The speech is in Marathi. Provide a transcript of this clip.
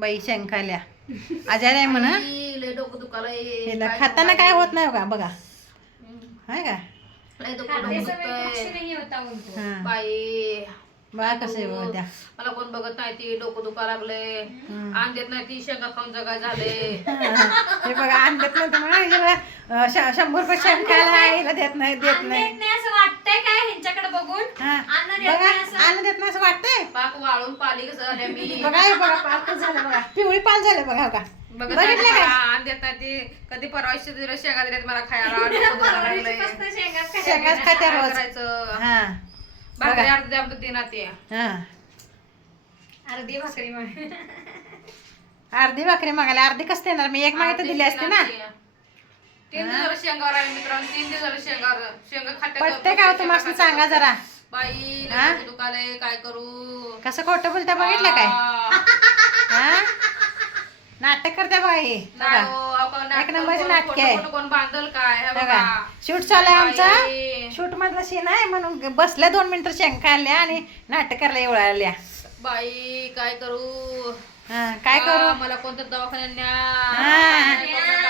बाई शेंखाल्या आजार आहे म्हणा. लय डोकं दुखायला हिला खाताना काय होत नाही का बघा, हाय का लय डोकं दुखतंय हा बाई. बघा कसं आहे त्या. मला कोण बघत नाही, ती डोकं दुखायला लागले, आण देत नाही ती, शेंगा खाऊन जगाय झाले. हे बघा आणत नाही तुम्हाला 100 रुपये शेंखाला हिला देत नाही असं वाटतंय काय ह्यांच्याकडे बघून. हा बघा आणून देत नाही असं वाटतंय. पाक वाळून पाली कसं झाल्या मी. बघा हे बघा पाल झालं बघा, पिवळी पाल झालं बघा हो का. बघितलं काय आण देत नाही ती, कधी परवाशी दिवस शेंगा दिल्यात मला खायला, डोकं दुखायला लागलंय. शेंगाच खात्या काय रोज. करायचं, हा भाकरी अर्धी द्या म्हणतो दिना ते. हा अर्धी भाकरी मग. अर्धी भाकरी मागायला अर्धी कसं देणार मी, एक मागे तर दिली असते ना. 3 दिवस झालं शेंगावर आहे मित्रांनो, 3 दिवस झालं शेंगावर. शेंगा खात्या पटते का हो तुम्हाला सांगा जरा. बाई हा? डोकं दुखायलंय, काय करू. कसं खोटं बोलता बघितलं काय. हा नाटक करते बघा हे नाही बघा. हो, आपण एक नाटकं नंबरची कोण- नाटके आहे. खोटं कोण बांधल काय, हे बघा बघा. शूट चालू आहे आमचा. बाई. शूट मधला सीन आहे म्हणून बसल्या 2 मिनिटं शेंगा आल्या आणि नाटक करायला एवढ्या आल्या. बाई काय करू. हा काय करू. मला कोणतं दवाखान्यात न्या. हा. नाही, कोणतं